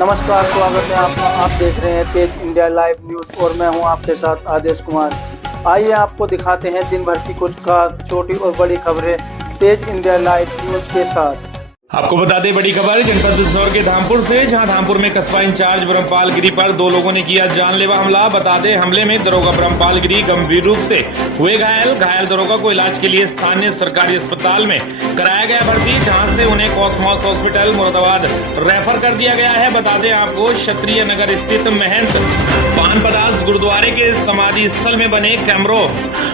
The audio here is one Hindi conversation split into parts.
नमस्कार, स्वागत है आपका। आप देख रहे हैं तेज इंडिया लाइव न्यूज और मैं हूं आपके साथ आदेश कुमार। आइए आपको दिखाते हैं दिन भर की कुछ खास छोटी और बड़ी खबरें तेज इंडिया लाइव न्यूज के साथ। आपको बता दें बड़ी खबर जनपद बिजनौर के धामपुर से, जहां धामपुर में कस्बा इंचार्ज ब्रह्मपाल गिरी पर दो लोगों ने किया जानलेवा हमला। बता दें हमले में दरोगा ब्रह्मपाल गिरी गंभीर रूप से हुए घायल दरोगा को इलाज के लिए स्थानीय सरकारी अस्पताल में कराया गया भर्ती, जहां से उन्हें कॉस्मॉस हॉस्पिटल मुरादाबाद रेफर कर दिया गया है। बता दें आपको क्षत्रिय नगर स्थित महंत पानपदास गुरुद्वारे के समाधि स्थल में बने कैमरों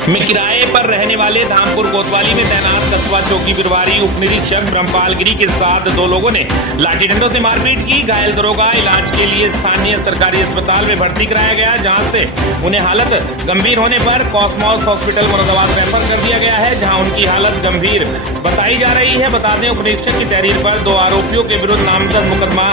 में किराए पर रहने वाले धामपुर कोतवाली में तैनात कस्बा चौकी प्रभारी उप निरीक्षक ब्रह्मपाल गिरी के साथ दो लोगों ने लाठी डंडों से मारपीट की। घायल दरोगा इलाज के लिए स्थानीय सरकारी अस्पताल में भर्ती कराया गया, जहां से उन्हें हालत गंभीर होने पर कॉस्मॉस हॉस्पिटल मुरादाबाद रेफर कर दिया गया है, जहां उनकी हालत गंभीर बताई जा रही है। बता दें उपनिरीक्षक की तहरीर पर दो आरोपियों के विरुद्ध नामजद मुकदमा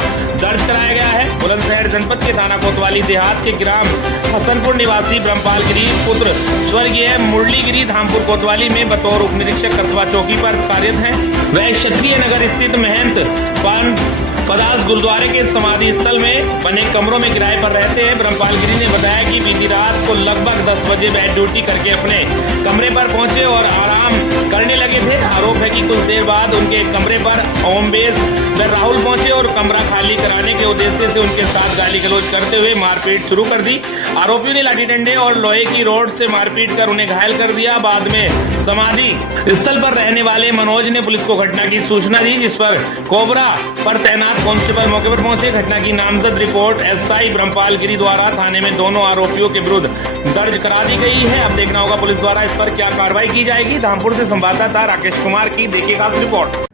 दर्ज कराया गया है। बुलंदशहर जनपद के थाना कोतवाली देहात के ग्राम हसनपुर निवासी ब्रह्मपाल गिरी पुत्र स्वर्गीय मुरली गिरी धामपुर कोतवाली में बतौर उप निरीक्षक कस्बा चौकी पर कार्यरत हैं। वह क्षत्रिय नगर स्थित महंत पानपदास गुरुद्वारे के समाधि स्थल में बने कमरों में किराए पर रहते हैं। ब्रह्मपाल गिरी ने बताया कि बीती रात को लगभग 10 बजे वह ड्यूटी करके अपने कमरे पर पहुंचे और आराम करने लगे थे। आरोप है कि कुछ देर बाद उनके कमरे पर ओमबेश व राहुल पहुंचे और कमरा खाली कराने के उद्देश्य से उनके साथ गाली गलौज करते हुए मारपीट शुरू कर दी। आरोपियों ने लाठी डंडे और लोहे की रोड से मारपीट कर उन्हें घायल कर दिया। बाद में समाधि स्थल पर रहने वाले मनोज ने पुलिस को घटना की सूचना दी, जिस पर कोबरा पर तैनात कांस्टेबल मौके पर पहुंचे। घटना की नामजद रिपोर्ट एसआई ब्रह्मपाल गिरी द्वारा थाने में दोनों आरोपियों के विरुद्ध दर्ज करा दी गई है। अब देखना होगा पुलिस द्वारा इस पर क्या कार्रवाई की जाएगी। धामपुर से संवाददाता राकेश कुमार की देखिए खास रिपोर्ट।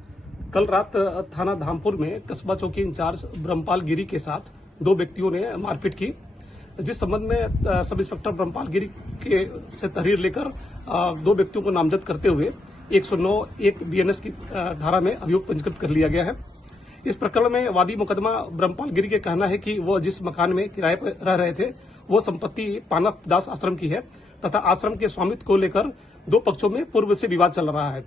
कल रात थाना धामपुर में कस्बा चौकी इंचार्ज ब्रह्मपाल गिरी के साथ दो व्यक्तियों ने मारपीट की, जिस संबंध में सब इंस्पेक्टर ब्रह्मपाल गिरी के से तहरीर लेकर दो व्यक्तियों को नामजद करते हुए 109(1) BNS की धारा में अभियोग पंजीकृत कर लिया गया है। इस प्रकरण में वादी मुकदमा ब्रह्मपाल गिरी के कहना है कि वो जिस मकान में किराए पर रह रहे थे वो संपत्ति पानपदास आश्रम की है तथा आश्रम के स्वामित्व को लेकर दो पक्षों में पूर्व से विवाद चल रहा है।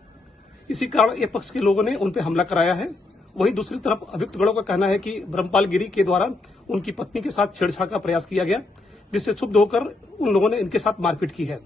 इसी कारण एक पक्ष के लोगों ने उन पर हमला कराया है। वहीं दूसरी तरफ अभियुक्त गणों का कहना है कि ब्रह्मपाल गिरी के द्वारा उनकी पत्नी के साथ छेड़छाड़ का प्रयास किया गया, जिससे क्षुब्ध होकर उन लोगों ने इनके साथ मारपीट की है।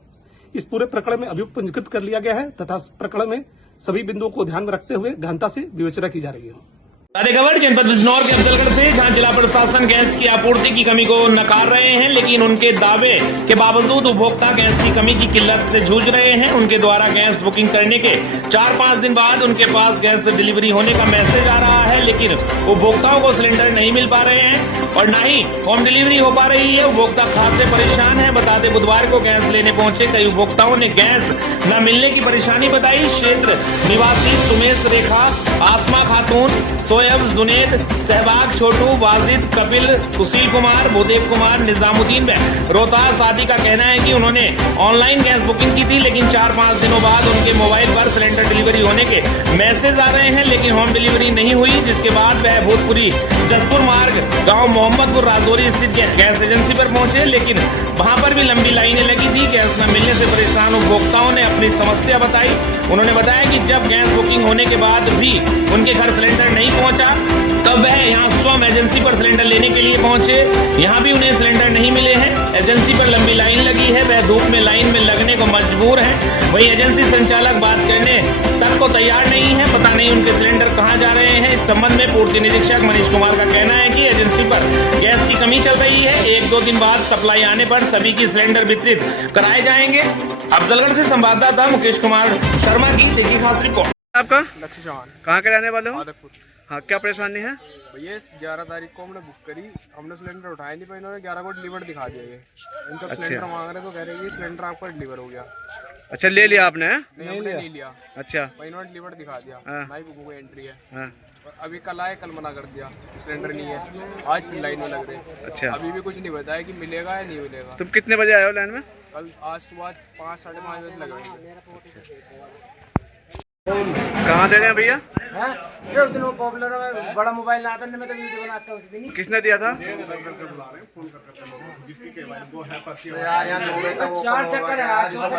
इस पूरे प्रकरण में अभियुक्त पंजीकृत कर लिया गया है तथा प्रकरण में सभी बिंदुओं को ध्यान में रखते हुए गहनता से विवेचना की जा रही है। खबर जनपद बिजनौर के अफजलगढ़ से, जहां जिला प्रशासन गैस की आपूर्ति की कमी को नकार रहे हैं, लेकिन उनके दावे के बावजूद उपभोक्ता गैस की कमी की किल्लत से जूझ रहे हैं। उनके द्वारा गैस बुकिंग करने के 4-5 दिन बाद उनके पास गैस डिलीवरी होने का मैसेज आ रहा है, लेकिन उपभोक्ताओं को सिलेंडर नहीं मिल पा रहे हैं और न ही होम डिलीवरी हो पा रही है। उपभोक्ता खासे परेशान है। बता दें बुधवार को गैस लेने पहुंचे कई उपभोक्ताओं ने गैस न मिलने की परेशानी बताई। क्षेत्र निवासी सुमेश रेखा, आसमा खातून, सोयब, जुनेद, सहबाग, छोटू, वाजिद, कपिल, सुशील कुमार, भूदेव कुमार, निजामुद्दीन व रोहतास आदि का कहना है कि उन्होंने ऑनलाइन गैस बुकिंग की थी, लेकिन 4-5 दिनों बाद उनके मोबाइल पर सिलेंडर डिलीवरी होने के मैसेज आ रहे हैं, लेकिन होम डिलीवरी नहीं हुई। जिसके बाद वह भूतपुरी जसपुर मार्ग गांव मोहम्मदपुर राजौरी स्थित गैस एजेंसी पर पहुंचे, लेकिन वहां पर भी लंबी लाइनें लगी थी। गैस न मिलने से परेशान उपभोक्ताओं ने अपनी समस्या बताई। उन्होंने बताया कि जब गैस बुकिंग होने के बाद भी उनके घर सिलेंडर नहीं पहुंचा, तब वह यहाँ स्वयं एजेंसी पर सिलेंडर लेने के लिए पहुंचे। यहाँ भी उन्हें सिलेंडर नहीं मिले हैं। एजेंसी पर लंबी लाइन लगी है, वह धूप में लाइन में लगने को मजबूर है। वही एजेंसी संचालक बात करने तक को तैयार नहीं है। पता नहीं उनके सिलेंडर कहाँ जा रहे हैं। इस संबंध में पूर्ति निरीक्षक मनीष कुमार का कहना है कि एजेंसी पर गैस की कमी चल रही है। 1-2 दिन बाद सप्लाई आने पर सभी की सिलेंडर वितरित कराए जाएंगे। अफजलगढ़ से संवाददाता मुकेश कुमार शर्मा की देखिए खास रिपोर्ट। आपका लक्ष्य चौहान, कहाँ के रहने वाले हो? माधवपुर। हाँ, क्या परेशानी है? भैया 11 तारीख को हमने बुक करी, हमने सिलेंडर उठाया नहीं, पर इन्होंने 11 को डिलीवर दिखा दिया। ये इन सब सिलेंडर मांग रहे तो कह रहे हैं सिलेंडर आपका डिलीवर हो गया। अच्छा, ले लिया आपने? नहीं, हमने नहीं लिया। अच्छा, इन्होंने डिलीवर दिखा दिया। हाँ। ना ही बुक में एंट्री है। हाँ। अभी कल आए, कल मना कर दिया सिलेंडर नहीं है। आज फिर लाइन में लग रहे। अच्छा, अभी भी कुछ नहीं बताया कि मिलेगा या नहीं मिलेगा। तुम कितने बजे आए हो लाइन में? कल आज सुबह 5-5:30 बजे लग रहे हैं। कहाँ दे रहे हैं भैया? उस दिन वो पॉपुलर में बड़ा मोबाइल आता है, मैं तो वीडियो बनाता हूँ उस दिन। किसने दिया था? 4 चक्कर है, छोटे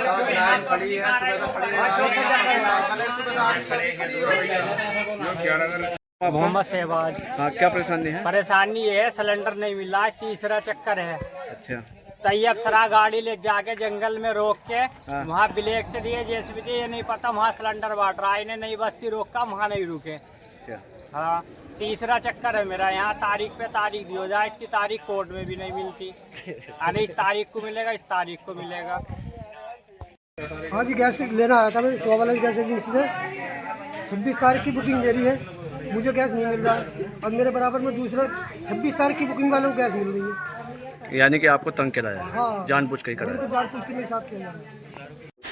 मोहम्मद शहबाज। हाँ, क्या परेशानी है? परेशानी ये है सिलेंडर नहीं मिल रहा है, तीसरा चक्कर है। अच्छा। तैयब सरा गाड़ी ले जाके जंगल में रोक के हाँ। वहाँ ब्लैक से दिए जेसीबी दिए, ये नहीं पता वहाँ सिलेंडर बांट रहा है, इन्हें नई बस्ती रोका वहाँ नहीं रुके। अच्छा। हाँ, तीसरा चक्कर है मेरा यहाँ। तारीख पे तारीख भी हो जाए, इसकी तारीख कोर्ट में भी नहीं मिलती। अरे इस तारीख को मिलेगा, इस तारीख को मिलेगा। हाँ जी, गैस लेना आया था मैं शोभा वाला गैस एजेंसी से। 26 तारीख की बुकिंग मेरी है, मुझे गैस नहीं मिल रहा है, और मेरे बराबर में दूसरा 26 तारीख की बुकिंग वालों को गैस मिल रही है। यानी कि आपको तंग कराया है? हाँ, जानबूझ के ही कराया? मेरे को जानबूझ के मेरे साथ किया।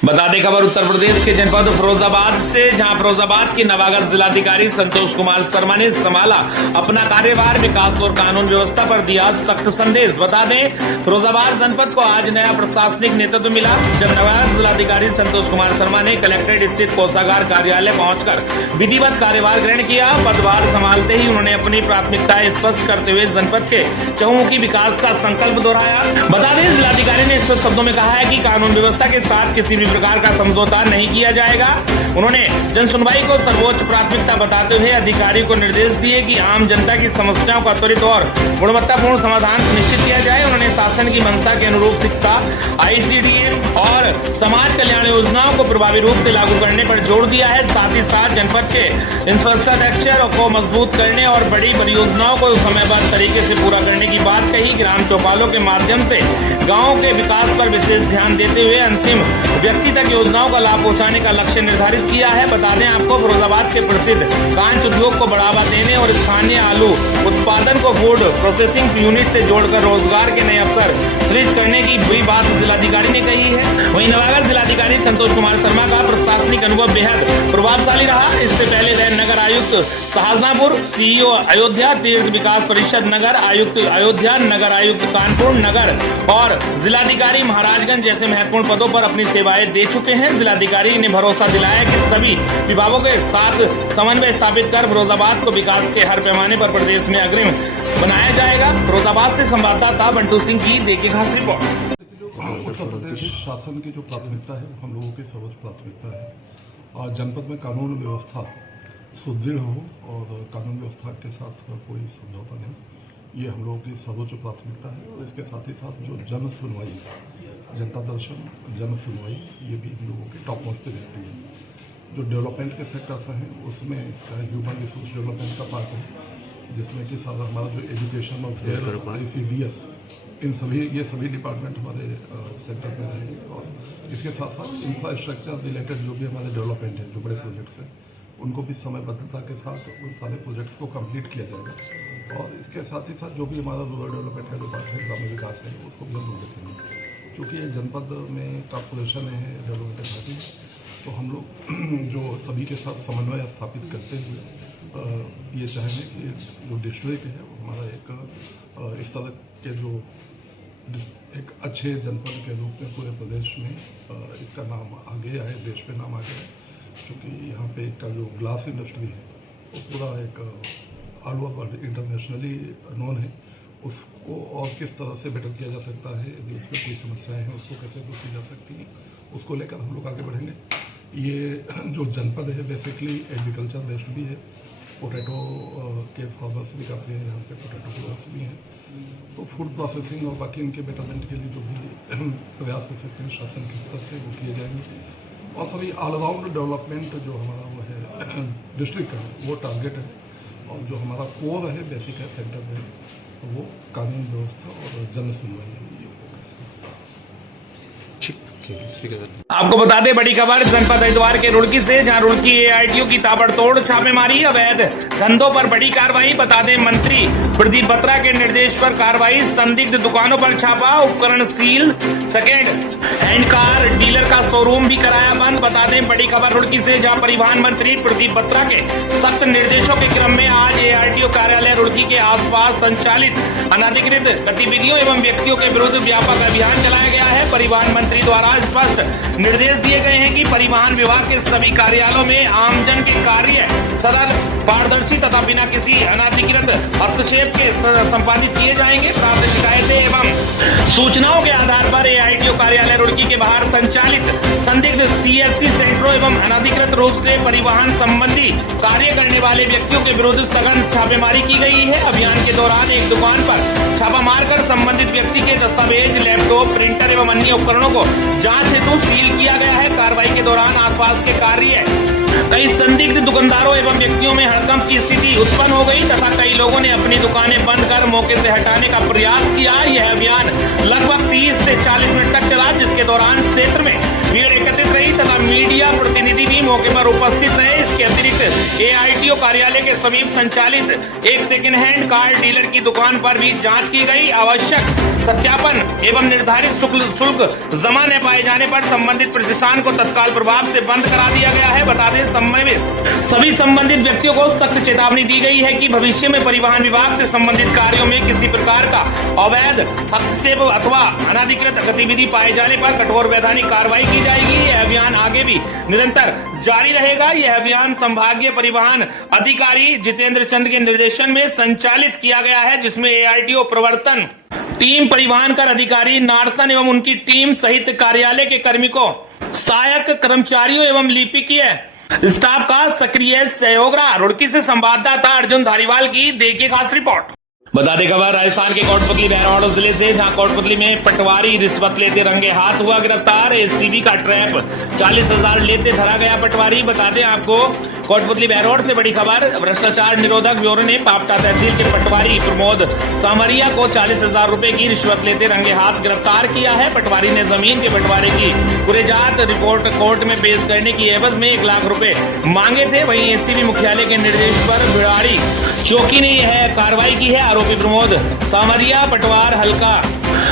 बता दें खबर उत्तर प्रदेश के जनपद फिरोजाबाद से, जहां फिरोजाबाद के नवागत जिलाधिकारी संतोष कुमार शर्मा ने संभाला अपना कार्यभार। विकास और कानून व्यवस्था पर दिया सख्त संदेश। बता दें फिरोजाबाद जनपद को आज नया प्रशासनिक नेतृत्व मिला, जब नवागत जिलाधिकारी संतोष कुमार शर्मा ने कलेक्ट्रेट स्थित कोषागार कार्यालय पहुंचकर विधिवत कार्यभार ग्रहण किया। पदभार संभालते ही उन्होंने अपनी प्राथमिकताएं स्पष्ट करते हुए जनपद के चहुमुखी विकास का संकल्प दोहराया। बता दें जिलाधिकारी ने स्पष्ट शब्दों में कहा है कि कानून व्यवस्था के साथ किसी भी प्रकार का समझौता नहीं किया जाएगा। उन्होंने जन सुनवाई को सर्वोच्च प्राथमिकता बताते हुए अधिकारियों को निर्देश दिए कि आम जनता की समस्याओं का त्वरित और गुणवत्तापूर्ण समाधान सुनिश्चित किया जाए। उन्होंने शासन की मंशा के अनुरूप शिक्षा, ICDM और समाज कल्याण योजनाओं को प्रभावी रूप से लागू करने पर जोर दिया है। साथ ही साथ जनपद के इंफ्रास्ट्रक्चर को मजबूत करने और बड़ी परियोजनाओं को समयबद्ध तरीके से पूरा करने की बात कही। ग्राम चौपालों के माध्यम से गाँव के विकास पर विशेष ध्यान देते हुए अंतिम व्यक्ति तक योजनाओं का लाभ पहुंचाने का लक्ष्य निर्धारित किया है। बता दें आपको फिरोजाबाद के प्रसिद्ध कांच उद्योग को बढ़ावा देने और स्थानीय आलू उत्पादन को फूड प्रोसेसिंग यूनिट से जोड़कर रोजगार के नए अवसर सृजित करने की भी बात जिलाधिकारी ने कही है। वहीं नवागत जिलाधिकारी संतोष कुमार शर्मा का प्रशासनिक अनुभव बेहद प्रभावशाली रहा। इससे पहले वह नगर आयुक्त शाहजहांपुर, CEO अयोध्या, तीर्थ विकास परिषद नगर आयुक्त अयोध्या, नगर आयुक्त कानपुर नगर और जिलाधिकारी महाराजगंज जैसे महत्वपूर्ण पदों पर अपनी सेवाएं दे चुके हैं। जिलाधिकारी ने भरोसा दिलाया कि सभी विभागों के साथ समन्वय स्थापित कर फिरोजाबाद को विकास के हर पैमाने पर प्रदेश में अग्रिम बनाया जाएगा। फिरोजाबाद से संवाददाता बंटू सिंह की देखिए खास रिपोर्ट। उत्तर प्रदेश शासन की जो प्राथमिकता है वो हम लोगों की सर्वोच्च प्राथमिकता है। और जनपद में कानून व्यवस्था सुदृढ़ हो और कानून व्यवस्था के साथ कोई समझौता नहीं, ये हम लोगों की सर्वोच्च प्राथमिकता है। और इसके साथ ही साथ जो जन सुनवाई, जनता दर्शन, जन सुनवाई, ये भी हम लोगों की टॉप मोस्ट प्रायोरिटी है। जो डेवलपमेंट के सेक्टर्स हैं उसमें चाहे ह्यूमन रिसोर्स डेवलपमेंट का पार्ट है, जिसमें कि सारा हमारा जो एजुकेशन और हेल्थ, ICDS, इन सभी ये सभी डिपार्टमेंट हमारे सेक्टर में रहेंगे। और इसके साथ साथ इंफ्रास्ट्रक्चर रिलेटेड जो भी हमारे डेवलपमेंट है, जो बड़े प्रोजेक्ट्स हैं, उनको भी समयबद्धता के साथ उन सारे प्रोजेक्ट्स को कंप्लीट किया जाएगा। और इसके साथ ही साथ जो भी हमारा रूरल डेवलपमेंट का जो पार्ट है, ग्रामीण विकास है, उसको भी हम लोग देखेंगे। क्योंकि जनपद में कॉर्पोरेशन है, डेवलपमेंट अथॉरिटी, तो हम लोग जो सभी के साथ समन्वय स्थापित करते हुए ये चाहेंगे कि जो डिस्ट्रिक्ट है वो हमारा एक इस तरह के जो एक अच्छे जनपद के रूप में पूरे प्रदेश में इसका नाम आगे आए, देश में नाम आगे आए। क्योंकि यहाँ पे का जो ग्लास इंडस्ट्री है वो पूरा एक all over world internationally known है। उसको और किस तरह से बेटर किया जा सकता है, यदि उसमें कोई समस्याएं हैं उसको कैसे दूर की जा सकती हैं, उसको लेकर हम लोग आगे बढ़ेंगे। ये जो जनपद है बेसिकली एग्रीकल्चर बेस्ड भी है, पोटैटो के फार्मर्स भी काफ़ी हैं यहाँ पे, पोटैटो प्रोडक्ट्स भी हैं, तो फूड प्रोसेसिंग और बाकी इनके बेटरमेंट के लिए जो भी प्रयास हो सकते हैं शासन के स्तर से वो किए जाएंगे। और सभी ऑलराउंड डेवलपमेंट जो हमारा वो है डिस्ट्रिक्ट का वो टारगेट है। और जो हमारा कोर है, बेसिक है सेंटर में, तो वो कानून व्यवस्था और जन सुनवाई है। आपको बता दें बड़ी खबर जनपद हरिद्वार के रुड़की से, जहां रुड़की AITO की ताबड़तोड़ छापेमारी, अवैध धंधों पर बड़ी कार्रवाई। बता दें मंत्री प्रदीप बत्रा के निर्देश पर कार्रवाई, संदिग्ध दुकानों पर छापा, उपकरण seal, second hand car dealer का शोरूम भी कराया बंद। बता दें बड़ी खबर रुड़की से, जहां परिवहन मंत्री प्रदीप बत्रा के सख्त निर्देशों के क्रम में आज AITO कार्यालय रुड़की के आसपास संचालित अनधिकृत गतिविधियों एवं व्यक्तियों के विरुद्ध व्यापक अभियान चलाया गया है। परिवहन मंत्री द्वारा स्पष्ट निर्देश दिए गए हैं कि परिवहन विभाग के सभी कार्यालयों में आमजन के कार्य सरल, पारदर्शी तथा बिना किसी अनाधिकृत हस्तक्षेप के संपादित किए जाएंगे। प्राप्त शिकायतें एवं सूचनाओं के आधार पर एआईटीओ कार्यालय रुड़की के बाहर संचालित संदिग्ध सीएससी सेंटरों एवं अनधिकृत रूप से परिवहन संबंधी कार्य करने वाले व्यक्तियों के विरुद्ध सघन छापेमारी की गई है। अभियान के दौरान एक दुकान पर छापा मारकर संबंधित व्यक्ति के दस्तावेज, लैपटॉप, प्रिंटर एवं अन्य उपकरणों को जांच हेतु सील किया गया है। कार्रवाई के दौरान आसपास के कार्य कई संदिग्ध दुकानदारों एवं व्यक्तियों में हड़कंप की स्थिति उत्पन्न हो गई तथा कई लोगों ने अपनी दुकानें बंद कर मौके से हटाने का प्रयास किया। यह अभियान लगभग 30 से 40 मिनट तक चला, जिसके दौरान क्षेत्र में भीड़ एकत्रित रही तथा मीडिया प्रतिनिधि भी मौके पर उपस्थित रहे। इसके अतिरिक्त एआईटीओ कार्यालय के समीप संचालित एक सेकेंड हैंड कार डीलर की दुकान पर भी जांच की गई। आवश्यक सत्यापन एवं निर्धारित शुल्क जमा न पाए जाने पर संबंधित प्रतिष्ठान को तत्काल प्रभाव से बंद करा दिया गया है। बता दें, सभी संबंधित व्यक्तियों को सख्त चेतावनी दी गई है कि भविष्य में परिवहन विभाग से संबंधित कार्यों में किसी प्रकार का अवैध हस्तक्षेप अथवा अनधिकृत गतिविधि पाए जाने पर कठोर वैधानिक कार्रवाई की जाएगी। यह अभियान आगे भी निरंतर जारी रहेगा। यह अभियान संभागीय परिवहन अधिकारी जितेंद्र चंद के निर्देशन में संचालित किया गया है, जिसमें एआईटीओ प्रवर्तन टीम, परिवहन कर अधिकारी नारसन एवं उनकी टीम सहित कार्यालय के कार्मिकों, सहायक कर्मचारियों एवं लिपिकीय स्टाफ का सक्रिय सहयोग रहा। रुड़की से संवाददाता अर्जुन धारीवाल की देखिए खास रिपोर्ट। बता दें खबर राजस्थान के कोटपुतली बहरौड़ जिले से, जहां कोटपुतली में पटवारी रिश्वत लेते रंगे हाथ हुआ गिरफ्तार। एसीबी का ट्रैप, 40,000 लेते धरा गया पटवारी। बता दें आपको कोटपुतली बहरौड़ से बड़ी खबर, भ्रष्टाचार निरोधक ब्यूरो ने पापटा तहसील के पटवारी प्रमोद सांवरिया को 40,000 रुपए की रिश्वत लेते रंगे हाथ गिरफ्तार किया है। पटवारी ने जमीन के बंटवारे की कुरेजात रिपोर्ट कोर्ट में पेश करने की एवज में 1 लाख रुपए मांगे थे। वहीं एसीबी मुख्यालय के निर्देश पर भिड़ाड़ी चौकी ने यह कार्रवाई की है। आरोपी प्रमोद सांवरिया पटवार हल्का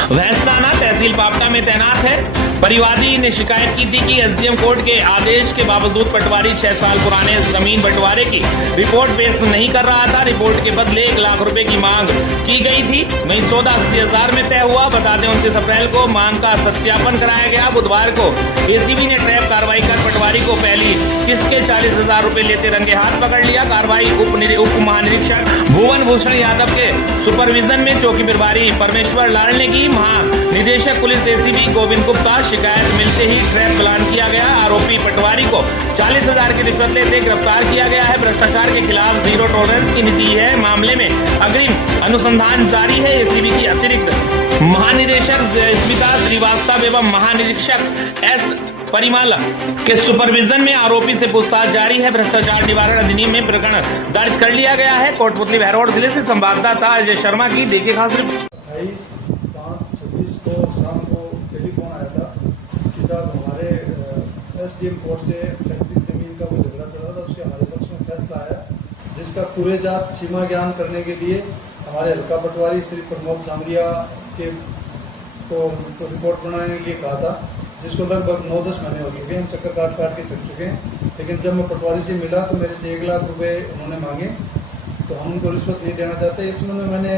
भैंसदाना तहसील पापटा में तैनात है। परिवादी ने शिकायत की थी कि एसडीएम कोर्ट के आदेश के बावजूद पटवारी 6 साल पुराने जमीन बंटवारे की रिपोर्ट पेश नहीं कर रहा था। रिपोर्ट के बदले 1 लाख रुपए की मांग की गई थी। वहीं 14,80,000 में तय हुआ। बता दें, 29 अप्रैल को मांग का सत्यापन कराया गया। बुधवार को एसीबी ने ट्रैप कार्रवाई कर पटवारी को पहली किस्त के 40,000 रुपए लेते रंगे हाथ पकड़ लिया। कार्रवाई उप महानिरीक्षक भुवन भूषण यादव के सुपरविजन में चौकी प्रभारी परमेश्वर लाल ने की। महानिदेशक पुलिस एसीबी गोविंद गुप्ता, शिकायत मिलते ही ट्रैप प्लान किया गया। आरोपी पटवारी को 40,000 की रिश्वत लेते गिरफ्तार किया गया है। भ्रष्टाचार के खिलाफ जीरो टॉलरेंस की नीति है। मामले में अग्रिम अनुसंधान जारी है। एसीबी की अतिरिक्त महानिदेशक स्मिता श्रीवास्तव एवं महानिरीक्षक एस परिमल के सुपरविजन में आरोपी से पूछताछ जारी है। भ्रष्टाचार निवारण अधिनियम में प्रकरण दर्ज कर लिया गया है। कोटपुतली बहरौड़ जिले से संवाददाता अजय शर्मा की देखिए खास रिपोर्ट। 28/5/26 को शाम को टेलीफोन आया था कि साहब हमारे एसडीएम कोर्ट से पैतृक जमीन का वो झगड़ा चल रहा था, उसके हमारे पक्ष में फैसला आया, जिसका कुरेजात सीमा ज्ञान करने के लिए हमारे हल्का पटवारी श्री प्रमोद सांवरिया के को रिपोर्ट बनाने के लिए कहा था, जिसको लगभग 9-10 महीने हो चुके हैं। हम चक्कर काट के थक चुके हैं। लेकिन जब मैं पटवारी से मिला तो मेरे से 1 लाख रुपए उन्होंने मांगे, तो हम उनको रिश्वत नहीं देना चाहते। इसमें मैंने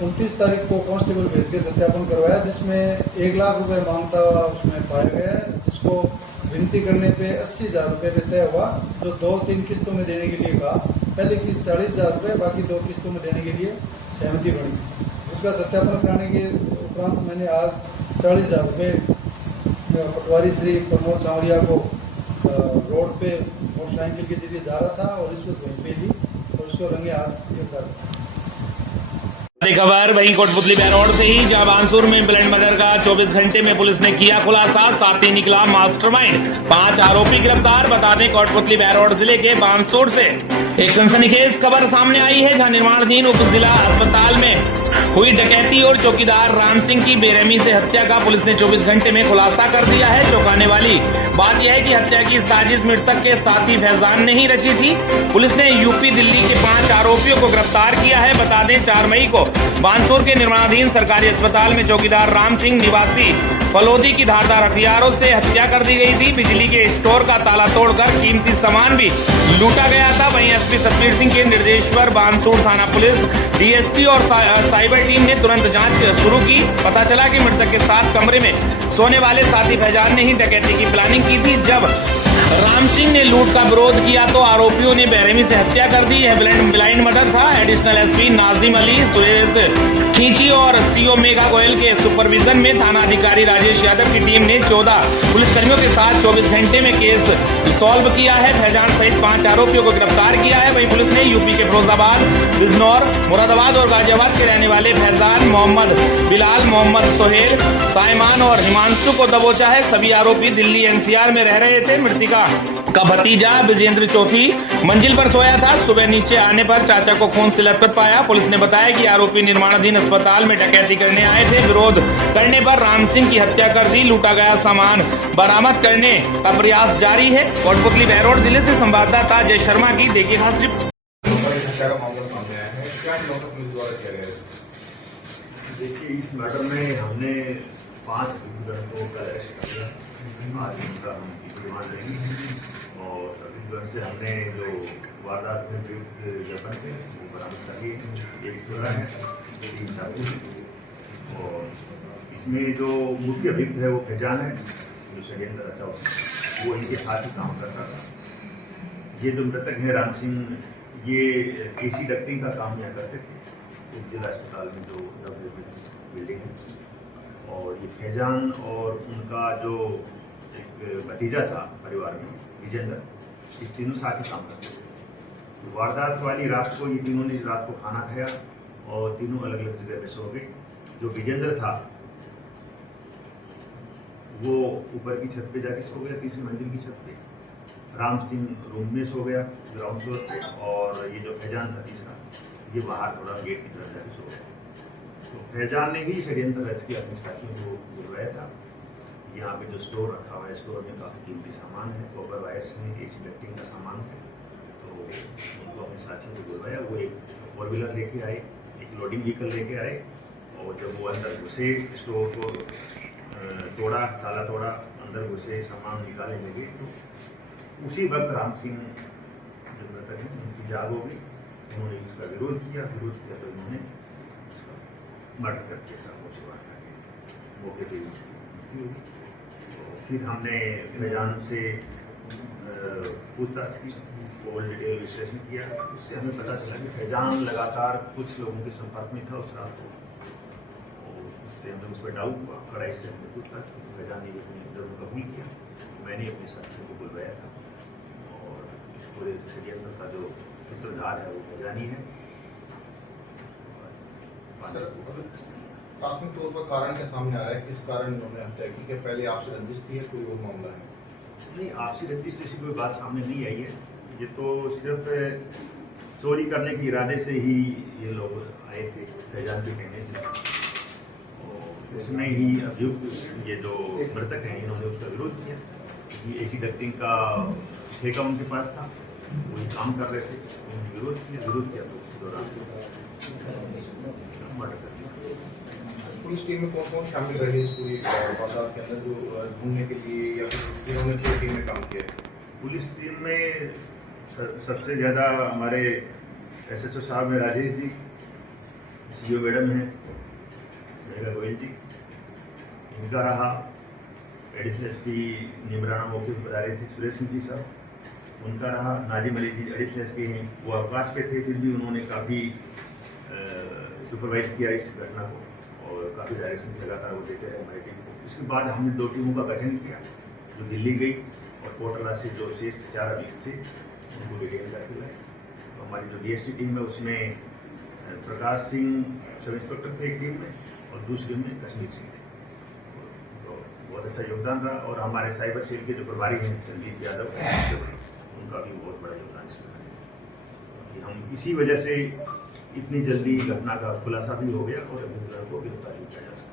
29 तारीख को कांस्टेबल भेज के सत्यापन करवाया, जिसमें 1 लाख रुपए मांगता हुआ उसमें पाया गया, जिसको विनती करने पे 80,000 रुपये पे तय हुआ, जो 2-3 किस्तों में देने के लिए कहा। पहली किस्त 40,000 रुपये, बाकी 2 किस्तों में देने के लिए सहमति बनी, जिसका सत्यापन कराने के उपरांत मैंने आज 40,000 रुपये पटवारी श्री प्रमोद सांवरिया को रोड पे मोटरसाइकिल के जरिए जा रहा था और रिश्वत वहीं पे ली और उसको रंगे हाथ गिरफ्तार। खबर वहीं कोटपुतली बहरौड़ से ही, जहां बानसूर में ब्लैंड मर्डर का 24 घंटे में पुलिस ने किया खुलासा। साथ ही निकला मास्टरमाइंड, 5 आरोपी गिरफ्तार। बता दें, कोटपुतली बहरौड़ जिले के बानसूर से एक सनसनीखेज खबर सामने आई है, जहां निर्माणाधीन उप जिला अस्पताल में हुई डकैती और चौकीदार राम सिंह की बेरहमी से हत्या का पुलिस ने 24 घंटे में खुलासा कर दिया है। चौंकाने वाली बात यह है कि हत्या की साजिश मृतक के साथी फैजान ने ही रची थी। पुलिस ने यूपी दिल्ली के 5 आरोपियों को गिरफ्तार किया है। बता दें, 4 मई को बानसूर के निर्माणाधीन सरकारी अस्पताल में चौकीदार राम सिंह निवासी फलोदी की धारदार हथियारों से हत्या कर दी गई थी। बिजली के स्टोर का ताला तोड़कर कीमती सामान भी लूटा गया था। वहीं एसपी सतबीर सिंह के निर्देश पर बानसूर थाना पुलिस, डीएसपी और साइबर टीम ने तुरंत जांच शुरू की। पता चला कि मृतक के साथ कमरे में सोने वाले साथी फैजान ने ही डकैती की प्लानिंग की थी। जब राम सिंह ने लूट का विरोध किया तो आरोपियों ने बेरहमी से हत्या कर दी। यह ब्लाइंड मर्डर था। एडिशनल एसपी नाजिम अली, सुरेश खींची और सीओ मेघा गोयल के सुपरविजन में थाना अधिकारी राजेश यादव की टीम ने 14 पुलिसकर्मियों के साथ 24 घंटे में केस सॉल्व किया है। फैजान सहित 5 आरोपियों को गिरफ्तार किया है। वहीं पुलिस ने यूपी के फिरोजाबाद, बिजनौर, मुरादाबाद और गाजियाबाद के रहने वाले फैजान, मोहम्मद बिलाल, मोहम्मद सोहेल, साइमान और हिमांशु को दबोचा है। सभी आरोपी दिल्ली एनसीआर में रह रहे थे। मृतका का भतीजा विजेंद्र चौथी मंजिल पर सोया था। सुबह नीचे आने पर चाचा को खून से लथपथ पाया। पुलिस ने बताया कि आरोपी निर्माणाधीन अस्पताल में डकैती करने आए थे। विरोध करने पर राम सिंह की हत्या कर दी। लूटा गया सामान बरामद करने का प्रयास जारी है। कोटपुतली बहरोड जिले से संवाददाता जय शर्मा की देखिए खास रिपोर्ट। देखिए, इस मैटर में हमने 5 लड़कों का अरेस्ट कर लिया। आज उनका हम रिमांड लेंगे और छत्तीसगढ़ से हमने जो वारदात में प्रयुक्त वेपन थे वो बरामद कर लिए। एक छोरा है, 3 साथी, और इसमें जो मुख्य अभियुक्त है वो फैजान है, जो षड्यंत्र रचा वो इनके साथ ही काम करता था। ये जो मृतक है राम सिंह, ये एसी डक्टिंग का काम यहाँ करते थे जिला अस्पताल में जो बिल्डिंग है। और ये फैजान और उनका जो एक भतीजा था परिवार में, विजेंद्र, इस तीनों साथ ही काम करते थे। वारदात वाली रात को ये तीनों ने रात को खाना खाया और तीनों अलग अलग जगह पे सो गए। जो विजेंद्र था वो ऊपर की छत पे जाके सो गया, 3री मंजिल की छत पे। राम सिंह रूम में सो गया ग्राउंड फ्लोर पे, और ये जो फैजान था तीसरा, ये बाहर थोड़ा गेट की तरफ जाके सो गया। तो फैजान ने ही षड्यंत्र रच के अपने साथियों को बुलवाया था। यहाँ पे जो स्टोर रखा हुआ है, स्टोर में काफ़ी कीमती सामान है, कॉपर वायर्स हैं, एसी डक्टिंग का सामान है। तो उनको अपने साथियों को बुलवाया। वो एक 4 व्हीलर लेके आए, एक लोडिंग व्हीकल लेके आए, और जब वो अंदर घुसे, स्टोर को तोड़ा, ताला तोड़ा, अंदर घुसे, सामान निकालने लगे, तो उसी वक्त राम सिंह जो मृतक है उनकी जाग हो गई। उन्होंने इसका विरोध किया तो इन्होंने मर्डर कर दिया, चाकू से वार करके मौके पर मृत्यु हो गई। फिर हमने फैजान से पूछताछ की, ओल्ड डिटेल विश्लेषण किया। उससे हमें पता चला कि फैजान लगातार कुछ लोगों के संपर्क में था उस रात को, और उससे हमें उस पर डाउट हुआ। कड़ाई से हमने पूछताछ की, फैजान ने अपने जरूर कबूल किया, मैंने अपने साथियों को बुलवाया था, और इस पूरे षड्यंत्र का जो सूत्रधार है वो फैजान ही है। प्राथमिक तौर पर कारण क्या सामने आ रहा है, किस कारण उन्होंने हत्या की? कि पहले आपसे रंजिश थी, है कोई और मामला है? नहीं, आपसी रंजिश जैसी कोई बात सामने नहीं आई है। ये तो सिर्फ चोरी करने के इरादे से ही ये लोग आए थे, फैजान के कहने से। उसमें ही अभियुक्त ये जो मृतक हैं इन्होंने उसका विरोध किया। ये एसी डक्टिंग का ठेका उनके पास था, वही काम कर रहे थे, उन्होंने विरोध किया तो उसी दौरान मर्डर कर दिया। पुलिस टीम में कौन कौन शामिल रहे इस पूरी वारदात के अंदर, जो ढूंढने के लिए, या फिर इन्होंने पूरी टीम में काम किया? पुलिस टीम में सबसे ज़्यादा हमारे SHO साहब हैं राजेश जी, CO मैडम हैं मेघा गोयल जी, इनका रहा। एडिशनल SP निमराना मौके पर बता रहे थे सुरेश सिंह जी साहब, उनका रहा। नाजिम अली जी एडिशनल SP हैं, वो अवकाश पे थे, फिर भी उन्होंने काफ़ी सुपरवाइज किया इस घटना को, और काफ़ी डायरेक्शंस लगातार वो देते रहे हमारी टीम को। उसके बाद हमने 2 टीमों का गठन किया, जो दिल्ली गई और कोटला से जो शेष 4 अभियुक्त थे उनको डिटेन करके लाए। तो हमारी जो DST टीम है उसमें प्रकाश सिंह सब इंस्पेक्टर थे एक टीम में, और दूसरी में कश्मीर सिंह थे। तो बहुत अच्छा योगदान रहा। और हमारे साइबर सेल के जो प्रभारी हैं संदीप यादव, उनका भी बहुत बड़ा योगदान इसमें है। हम इसी वजह से इतनी जल्दी घटना का खुलासा भी हो गया और अभियुक्तों को गिरफ्तार किया जा सका।